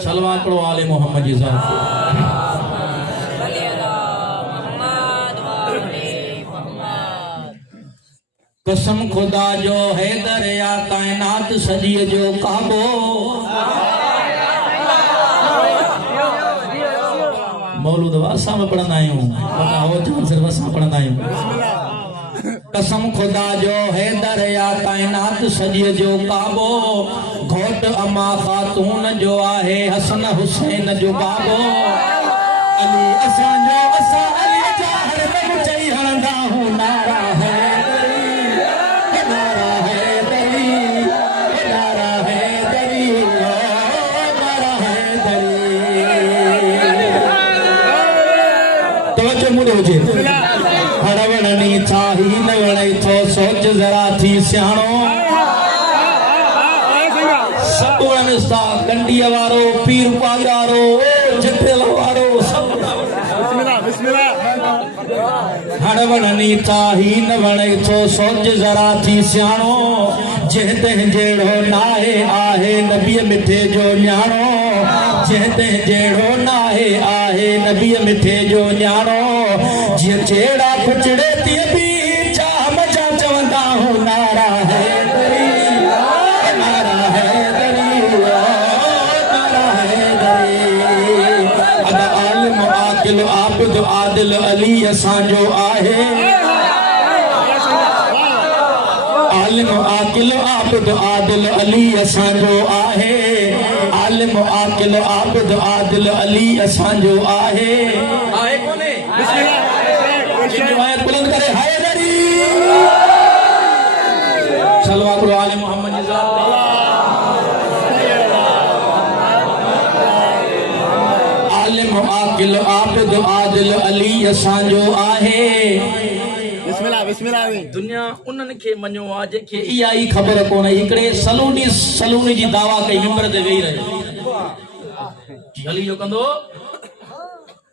सलवात पढ़ो आले मोहम्मद जी साहब। कसम खुदा जो है दरिया कायनात सजी जो काबो मौलूद वासा में पढ़ंदा आहियूं बताओ जान सिर्फ असां पढ़ंदा आहियूं। कसम खुदा जो है दरिया कायनात सजी जो काबो घोट अमा खातून जो आहे हसन हुसैन जो बाबो अली असां जो असां अली जा हर दम चई हणंदा हूं नारा है हड़वड़नी चाही न वणे थो सोच जरा थी सियाणो सब वणसा कंडीअ वारो पीर पागारो जटेल वारो सब हड़वड़नी चाही न वणे थो सोच जरा थी सियाणो जंहिं जहिड़ो नाहे आहे नबीअ मिठे जो न्याणो जंहिं जहिड़ो नाहे आहे नबीअ मिठे जो न्याणो जीअं चेड़ा पुचड़े तीअं बि चाह मचा चवंदा हूं नारा है दरी नारा है दरी नारा है दरी अदा आलिम आकिल आबिद आदिल अली असांजो आहे आलिम आकिल आबिद आदिल अली असांजो आहे आलिम आकिल आबिद आदिल अली असांजो आहे कोने रिवायत बुलंद करे हाय दरी सलवा करो आले मोहम्मद जी साहब। आलिम आकिल आबिद आदिल अली असांजो आहे बिस्मिल्लाह बिस्मिल्लाह दुनिया उन्हनि खे मञो आहे जेके इहा ई ख़बर कोन्हे हिकिड़े सलूनी जी दावा कई मिंबर ते वेही रहियो हली जो कंदो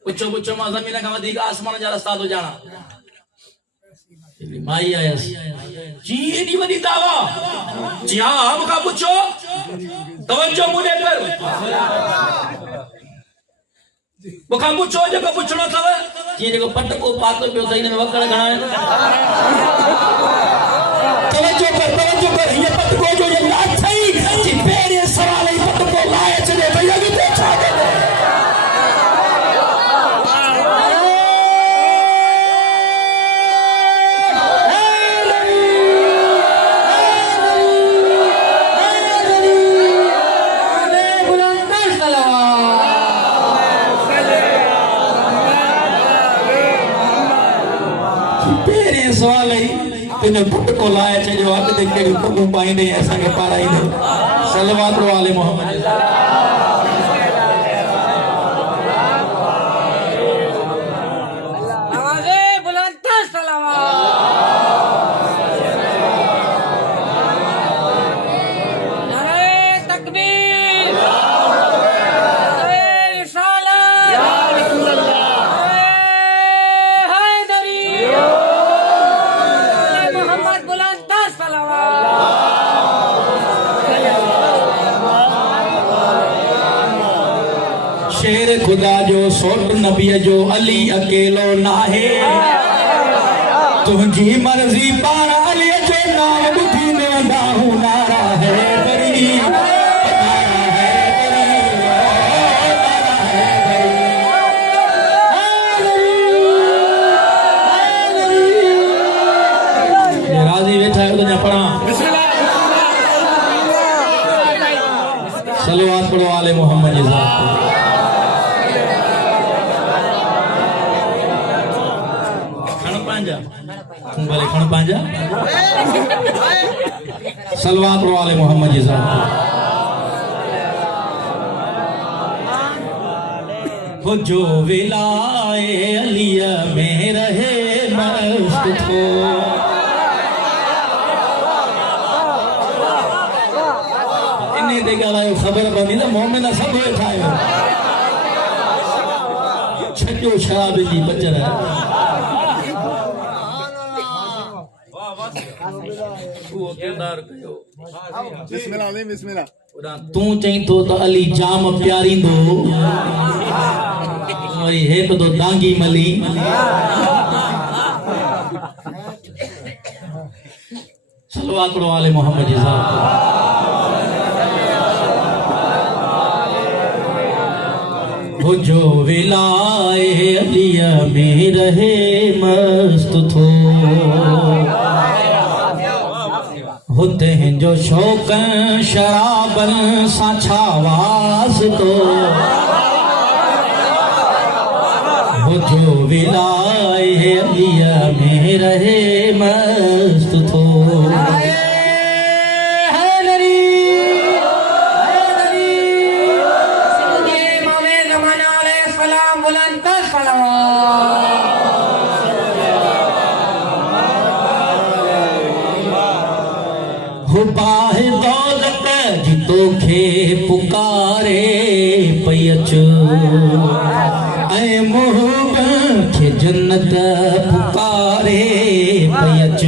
पुछो पुछो मां ज़मीन खां वधीक आसमान जा रस्ता थो ॼाणा माई आयसि जी एॾी वॾी दावा जी हा मूंखां पुछो तवज्जो मुंहिंजे कर मूंखां पुछो जेको पुछणो अथव जीअं जेको पटको पातो पियो त हिन में वकड़ घणा आहिनि तवज्जो कर हीअ पटको जो जे लाथई जी पहिरें सवाल ई पटको लाए छॾे भई अॻिते छा कंदो सवाल ही तुझे पुट को लाए चलो अॻिते कहिड़ी पगूं पाईंदे असांखे पाराईंदे सलवात वाले मोहम्मद शेर खुदा जो सोट नबीअ जो अली अकेलो नाहे तुंहिंजी मर्ज़ी पाण अलीअ जो नाम ॿुधी में वेंदा हूं नारा है दरी राज़ी वेठा आहियो तुंहिंजा पढ़ा सलवात पढ़ो आले मोहम्मद जी साहब। भले खण पांजा सलवात वाले मोहम्मद जी साहब वो जो विलाए अलिया में रहे मस्त थो इन्हें दे ॻाल्हायो ख़बर पवंदी न मोमिन सब वेठा आहियो छॾियो शराब जी बचर वो किरदार कयो बिस्मिल्लाह ले बिस्मिल्लाह तू चई तो अली जाम प्यारी दो वरी हेठ तो दांगी मली सलवात पढ़ो आले मोहम्मद जी साहब हो जो विलाए अलिया में रहे मस्त थो होते हैं जो शौक शराबन सा छावास तो हो जो विलाए अलिया में रहे मस्त थो बाहे दौलत जितो खे पुकारे पयच ऐ मोहब खे जन्नत पुकारे पयच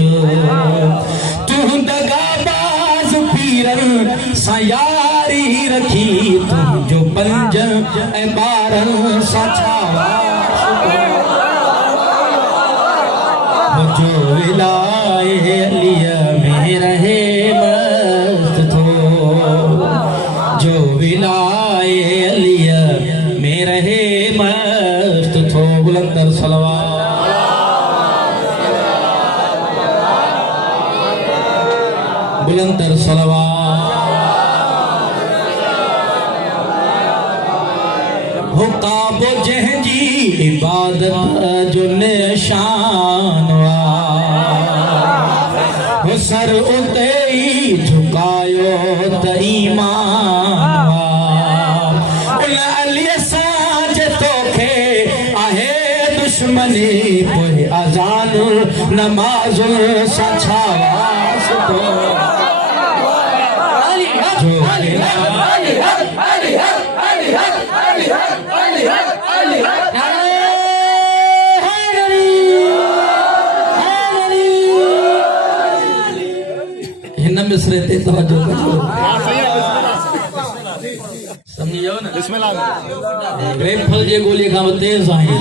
तू दगाबाज पीरन सा यारी रखी तू जो पंज ऐ बारन सा छावास जो विलाए अलिया में रहे जो विलाए अलिया में रहे मस्त थो बुलंदर सलवात बुलंदर सलवात हो काबो जंहिंजी इबादत जो निशान हो सर उते ही झुकायो त ईमान उन अलीअ सां जे तोखे आहे दुश्मनी पोइ अज़ान नमाज़ सां छा वास्तो जो मिसरे ते तवज्जो कजो समझियो ना बिस्मिल्लाह ग्रेफल जे गोली खां तेज आहे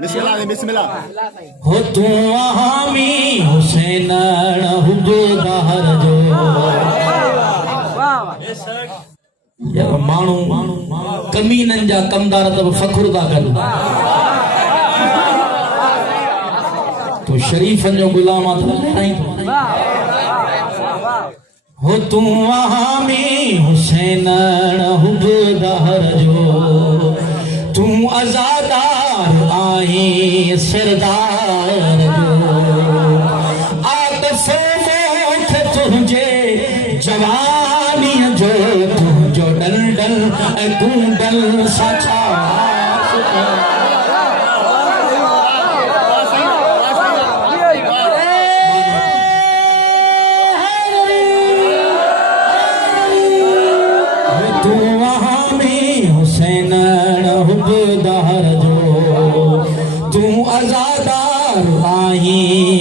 बिस्मिल्लाह ले बिस्मिल्लाह हो तू हामी हुसैन हुबदार जो यार माण्हू कमीननि जा कमदार त फ़ख्र था कनि तू शरीफन जो गुलाम हो तू हामी हुसैन हुबदार जो तू आज़ादार आई सरदार जो आतफ़ मोख तुझे जवानी जो तुझो डल डल गूंडल सचा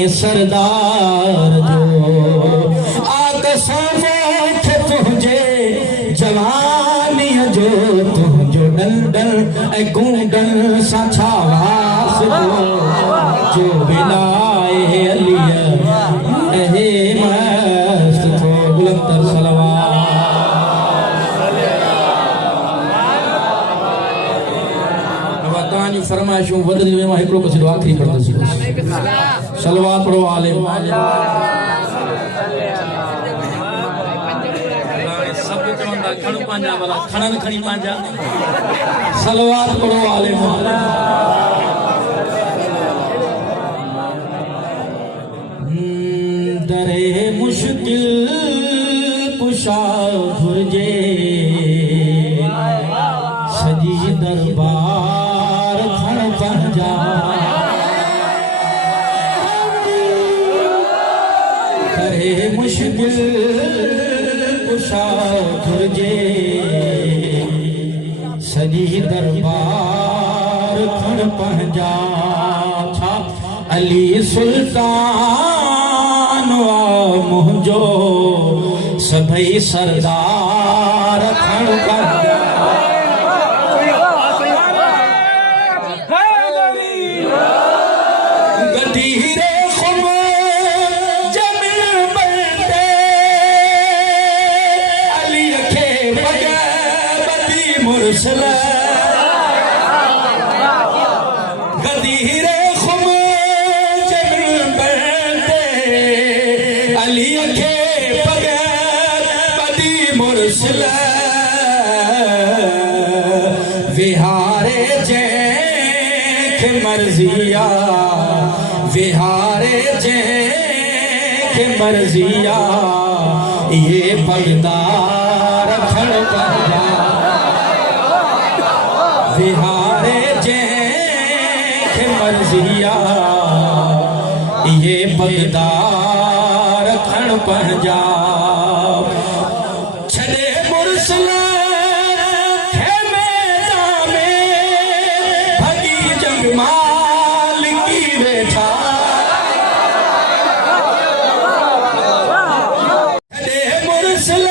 सरदार जो आकसों तुझे जवानी जो तुझो डल डल गूंडल सचा वास जो बिलाए अलिया रहे मस्त थो बुलंदर सलवात तव्हांजी फरमाइशूं वधंदियूं वेंदियूं हिकिड़ो कुझु आख़िरी पढ़ंदुसि सलवात पढ़ो आले सब चवंदा खण पंहिंजा भला खणनि खणी पंहिंजा सलवात पढ़ो आले दरे मुश्किल कुशा घुर्जे सजी दरबार खण पंहिंजा मुश्किल कुशा घुर्जे सजी दरबार खण पंहिंजा छा अली सुल्तान वा मुंहिंजो सभई सरदार खण गदीरे खुम जमिल बंदे अली खे बदी मुरसल गदीरे खुम जमिल बंदे अली खे बदी मुरसल विहारे जंहिंखे मर्ज़िया विहारे जंहिंखे मर्ज़िया ये पगदार खण पंहिंजा विहारे जंहिंखे मर्ज़िया ये पगदार खण पंहिंजा छॾे मुरसल खे मैदान में भॻी जंग मां लिकी वेठा छॾे मुरसल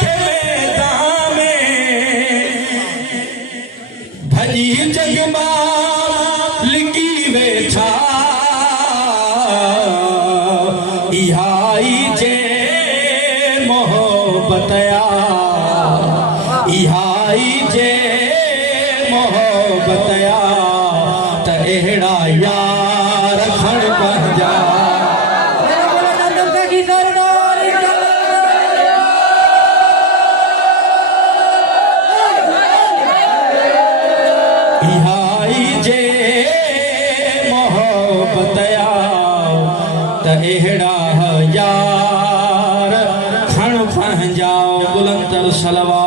खे मैदान में भॼी जंग मां लिकी वेठा इहा ई जे मोहब्बत इहा ई जे मोहब्बत त अहिड़ा यार खण पंहिंजा इहा ई जे मोहब्बत त अहिड़ा यार खण पंहिंजा बुलंदर सलवा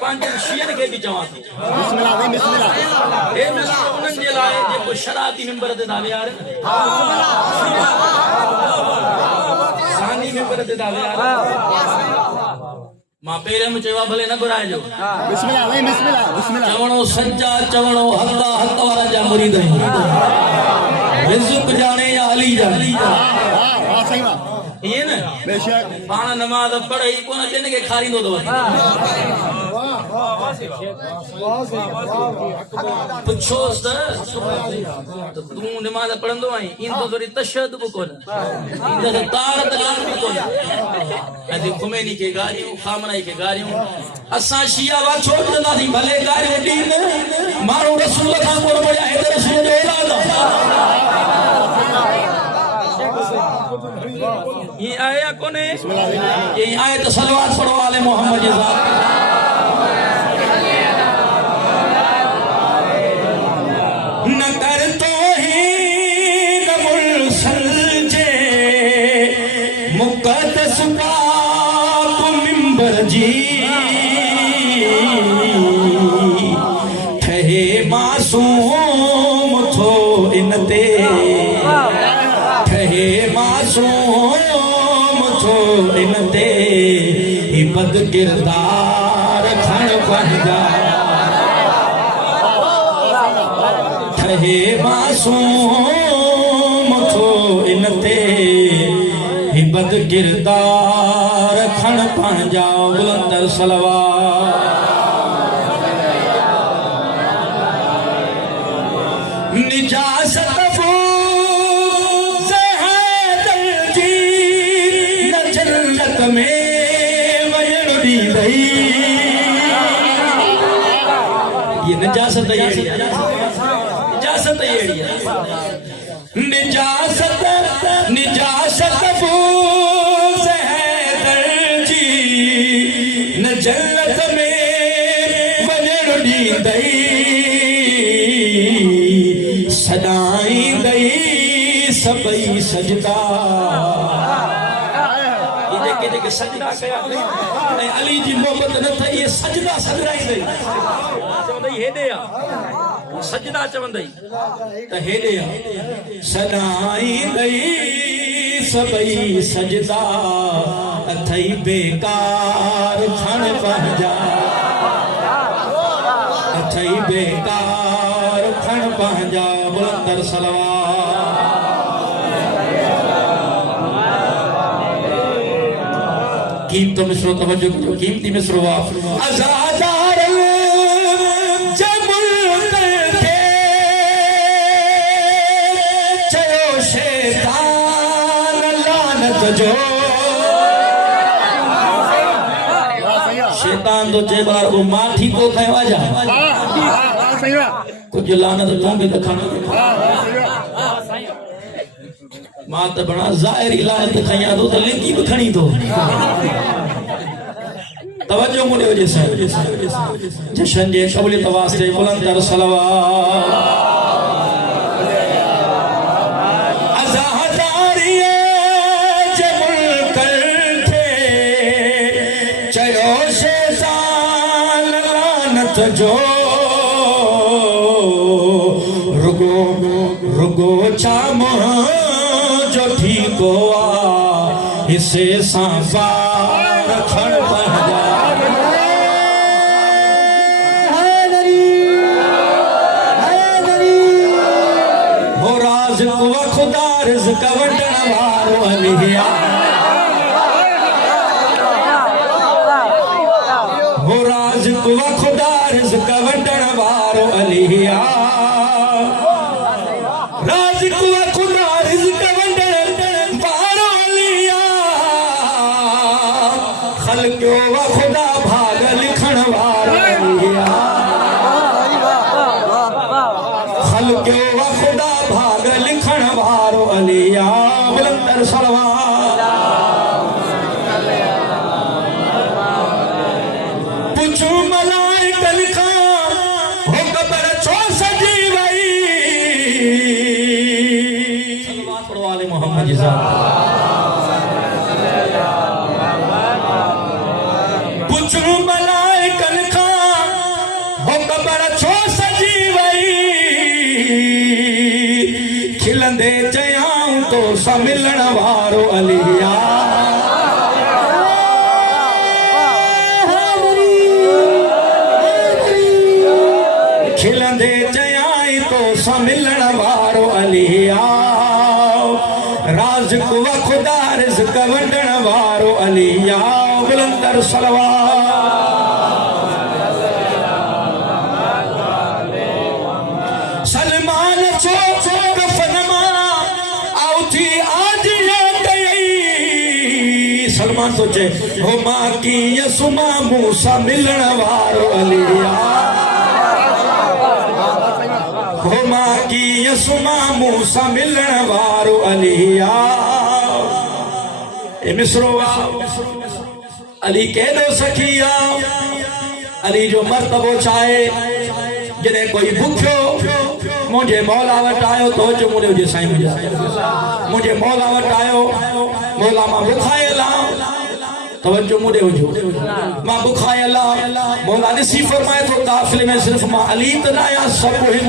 पंज शियन खे बि चवां थो बिस्मिल्लाह भाई बिस्मिल्लाह हे मिस्टर उन्हनि जे लाइ जेको शराबी मेंबर ते था विहार सानी मेंबर ते था विहार मां पहिरियों में चयो भले न घुराइजो बिस्मिल्लाह भाई बिस्मिल्लाह बिस्मिल्लाह चवणो सच्चा चवणो हक़ वारा जा मुरीद रिज़्क़ जाने या अली जाने हां सही बात इहे न बेशक पाण नमाज़ पढ़े ई कोन ॿियनि खे खारींदो अथव पुछोसि त तूं नमाज़ पढ़ंदो आहीं ईंदो थोरी तशद बि कोन ईंदो तारत ॻाल्हि बि कोन ऐं खुमैनी खे गारियूं खामनाई खे गारियूं असां शिया वा छो ॿुधंदासीं भले गारियूं ॾीन माण्हू रसूल खां कोन पढ़िया हेॾे रसूल जो औलाद ये आया कोने ये आए तो सलवात पढ़ो वाले मोहम्मद जी साहब न कर तो ही मुरसल जे मुक़द्दस पाक मिंबर जी ठहे मासूम थो इन ते ठहे मासूम थो इन ते ही बद किरदार खण पंहिंजा ठहे मासूम थो इन ते ही बद किरदार खण पंहिंजा बुलंदर सलवा निजासत में वजन दी दई ये निजासत येड़ी निजासत येड़ी निजासत निजासत फूस है दर्जी न जन्नत में वजन दी दई सदाई दई सबई सजदा जेके सजदा कया अली जी मोहब्बत न थई ये सजदा सजराई दई चवंदई हेॾे आ सजदा चवंदई त हेॾे आ सदाई दई सबई सजदा अथई बेकार खण पंहिंजा अथई बेकार खण पंहिंजा बुलंदर सलवात कीमती मिसरो तवज्जो करो कीमती मिसरो आजादार जब करके चयो शैतान लानत जो शैतान तो चे बार वो माठी को खाए वाजा सही बात कुछ लानत तू भी दिखाना मां त बणा ज़ाहिरी लानत खया तो लिखी भी खणी तो तवज्जो मुड़े वजे साहब जशन जे कबूलियत वास्ते बुलंदर सलवात अज़ादारिए जे मुल्कल थे चयो शैतान लानत जो रुगो चाम जो ठीको आ हिस्से सांसा खण पंहिंजा हो राज कुआ खुदा रिज़्क़ वंडण वारो अलिया हो राज कुआ खुदा रिज़्क़ वंडण वारो अलिया राज कुआ खुदा रिज़्क़ वंडण वारो अलिया खल्क़ो वा खुदा भाग लिखण वारो अलिया खल्क़ो वा खुदा भाग लिखण वारो अलिया बुलंदर सलवात पुछो मलाइकन खां हो क़बर छो सजी वई सलवात पढ़ो आले मोहम्मद जी साहब पुछो मलाइकन खां हो क़बर छो सजी वई खिलंदे चयाऊं तो सा मिलण वारो अलिया खिलंदे चयाई तो सा मिलण वारो अलिया राज कुआ खुदा रिज़्क़ वंडण वारो अलिया बुलंदर सलवात सलमान छो कफन मां आउथी आज कई सलमान तो चे हो मां की यसुमा मूसा मिलण वारो अलिया हो मां की यसुमा मूसा मिलण वारो अलिया ए मिसरो अली केॾो सखिया अली जो मर्तबो छाए जॾहिं कोई बुखियो मुझे मौला वटि आयो तो जो मुझे हुजे साईं मुझे मौला वटि आयो मौला मां बुखायल तवज्जो मुझे हुजो मां बुखायल मौला ॾिसी फरमाए थो काफ़िले में सिर्फ़ मां अली त न आहियां सभु हिन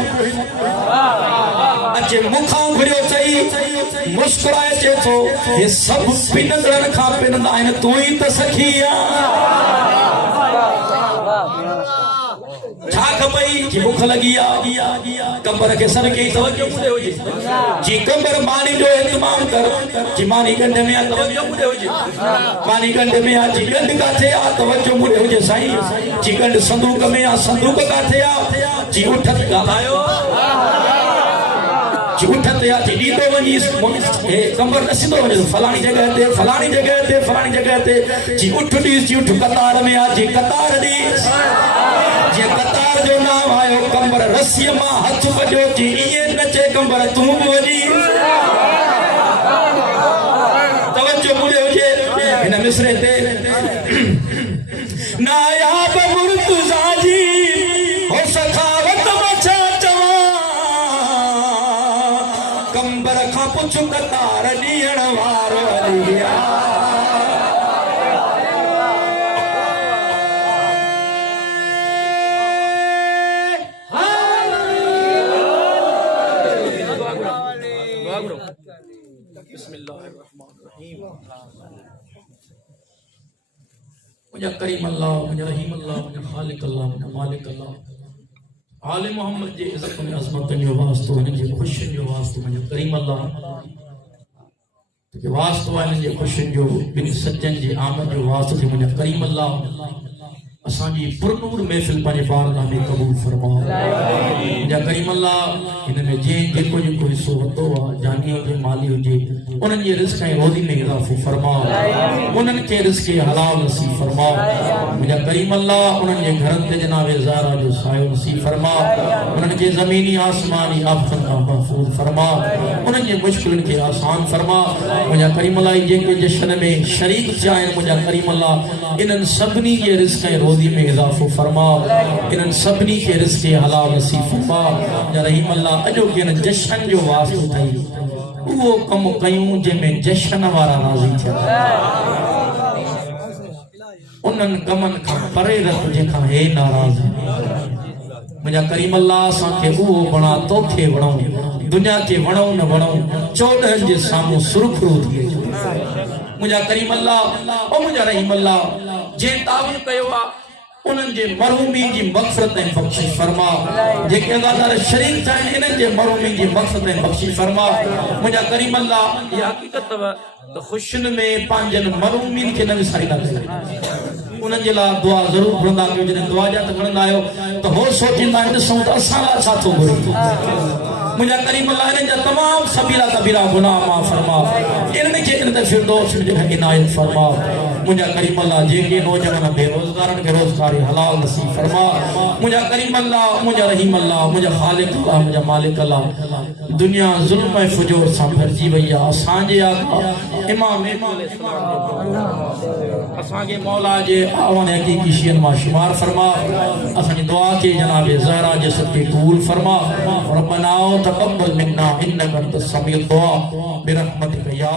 अचे मुखां घुरियो चई मुस्कुराए चए थो हे सभु पिनंदड़नि खां पिनंदा आहिनि तूं ई त सखी छा खपई जी बुख लगी कंबर के सर के तवज्जो मुदे हुजे जी कंबर मानी जो इंतजाम कर जी मानी गंड में तवज्जो मुदे हुजे मानी गंड में जी गंड काथे तवज्जो मुदे हुजे साईं जी गंड संदूक में संदूक काथे जी उठत ॻाल्हायो जी उठत जी ॾींदो वञी हे कंबर नसींदो वञे फलाणी जगह ते फलाणी जगह ते फलाणी जगह ते जी उठ ॾीस जी उठ कतार में जी कतार ॾीस जे कतार जो नाम आयो कंबर रस्सीअ मां हथ वॼो जी इएं नचे कंबर तूं बि वञी तवज्जो मुड़े हुजे हिन मिसरे ते नायाब मुर्तज़ा जी हो सखावत मछा चवां कंबर खां पुछ कतार ॾियण वारो अलिया मुझा करीम अल्लाह, मुझा रहीम अल्लाह, मुझा खालिक अल्लाह, मुझा मालिक अल्लाह, आले मोहम्मद जे इज्जत में अज़मत जो वास्तो, इन जे खुशियन जो वास्तो, मुझा करीम अल्लाह के वास्तो, इन जे खुशियन जो बिन सच्चन जे आमद जो वास्तो थे, मुझा करीम अल्लाह असांजी पुरनूर महफिल पंहिंजे बारगाह में क़बूल फरमाओ। मुंहिंजा करीम अल्लाह हिन में जेको जेको हिस्सो वरितो आहे, जानी हुजे माली हुजे, उन्हनि जे रिस्क ऐं रोज़ी में इज़ाफ़ो फरमाओ, उन्हनि खे रिस्क हलाल नसीब फरमाओ। मुंहिंजा करीम अल्लाह उन्हनि जे घरनि ते जनाब ज़ारा जो सायो नसीब फरमाओ, उन्हनि खे ज़मीनी आसमानी आफ़तनि खां महफ़ूज़ फरमाओ, उन्हनि जे मुश्किलनि खे आसान फरमाओ। मुंहिंजा करीम अल्लाह जेके जश्न में शरीक थिया आहिनि, मुंहिंजा करीम अल्लाह इन्हनि सभिनी जे रिस्क ऐं रोज़ी में इज़ाफ़ो फरमाओ, इन्हनि सभिनी खे रिस्क हलाल नसीब फरमाओ। या रहीम अल्लाह अॼोके हिन जश्न जो वास्तो अथई, उहो कम कयूं जंहिंमें जश्न वारा राज़ी थिया, उन्हनि कमनि खां परे रख जंहिंखां हे नाराज़। मुंहिंजा करीम अल्लाह असांखे उहो बणा, तोखे वणूं, दुनिया खे वणूं न वणूं, चोॾहनि जे साम्हूं सुरखरू थी अचूं। मुंहिंजा करीम अल्लाह, ओ मुंहिंजा रहीम अल्लाह, जे तावन कयो आहे उन्हनि जे मरहूमी जी मग़फ़िरत ऐं बख़्शिश फरमा, जेके अज़ादार शरीक थिया आहिनि इन्हनि जे मरहूमी जी मग़फ़िरत ऐं बख़्शिश फरमा। मुंहिंजा करीम अल्लाह इहा हक़ीक़त अथव त ख़ुशियुनि में पंहिंजनि मरहूमीन खे न विसारींदा कयो, उन्हनि जे लाइ दुआ ज़रूरु घुरंदा कयो। जॾहिं दुआ जा त खणंदा आहियो त हो सोचींदा आहिनि ॾिसूं त असां लाइ छा थो घुरे। मुंहिंजा करीम अल्लाह इन्हनि जा तमामु सबीरा कबीरा गुनाह माफ़ फरमा, इन्हनि खे इन फिरदौस में इनायत फरमा। मुंहिंजा करीम अल्लाह जेके नौजवान बेरोज़गारनि खे रोज़गारी हलाल नसीब फरमा। मुंहिंजा करीम अल्लाह, मुंहिंजा रहीम अल्लाह, मुंहिंजा ख़ालिक अल्लाह, मुंहिंजा मालिक अल्लाह, दुनिया ज़ुल्म ऐं फुजूर सां भरिजी वई आहे। असांजे इमाम असांखे मौला जे आवान हक़ीक़ी शियन मां शुमार फरमा। असांजी दुआ खे जनाब ज़हरा जे सदक़े क़बूल फरमा। रब्बना तक़ब्बल मिन्ना इन्नका अंतस समीउद दुआ बिरहमतिका या